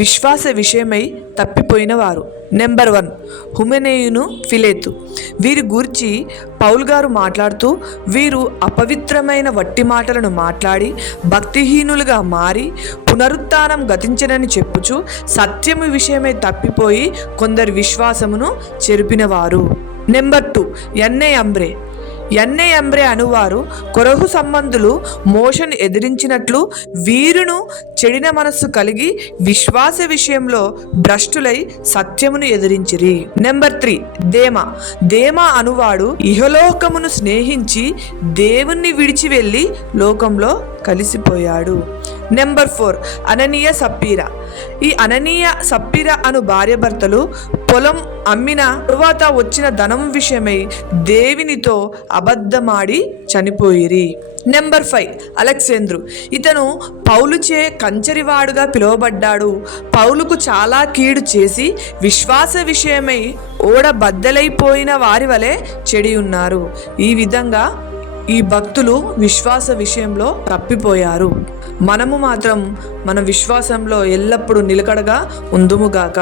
విశ్వాస విషయమై తప్పిపోయిన వారు. నెంబర్ 1 హుమెనేయును, ఫిలేతు. వీరి గూర్చి పౌలు గారు మాట్లాడుతూ, వీరు అపవిత్రమైన వట్టి మాటలను మాట్లాడి భక్తిహీనులుగా మారి పునరుత్థానం గతించనని చెప్పుచు సత్యము విషయమై తప్పిపోయి కొందరి విశ్వాసమును చెరిపినవారు. నెంబర్ 2 యన్నే అంబ్రే అనువారు కొరహు సంబంధులు మోషను ఎదిరించినట్లు వీరును చెడిన మనస్సు కలిగి విశ్వాస విషయంలో భ్రష్టులై సత్యమును ఎదిరించిరి. నెంబర్ 3 దేమా అనువాడు ఇహలోకమును స్నేహించి దేవుణ్ణి విడిచి వెళ్ళి లోకంలో కలిసిపోయాడు. నెంబర్ 4 అననీయ సప్పీరా. ఈ అననీయ సప్పీరా అను భార్యాభర్తలు పొలం అమ్మిన తరువాత వచ్చిన ధనం విషయమై దేవునితో అబద్ధమాడి చనిపోయిరి. Number 5 Alexandru. ఇతను పౌలుచే కంచరివాడుగా పిలువబడ్డాడు. పౌలుకు చాలా కీడు చేసి విశ్వాస విషయమై ఓడ బద్దలైపోయిన వారి వలె చెడి ఉన్నారు. ఈ విధంగా ఈ భక్తులు విశ్వాస విషయంలో తప్పిపోయారు. మనము మాత్రం మన విశ్వాసంలో ఎల్లప్పుడూ నిలకడగా ఉందుముగాక.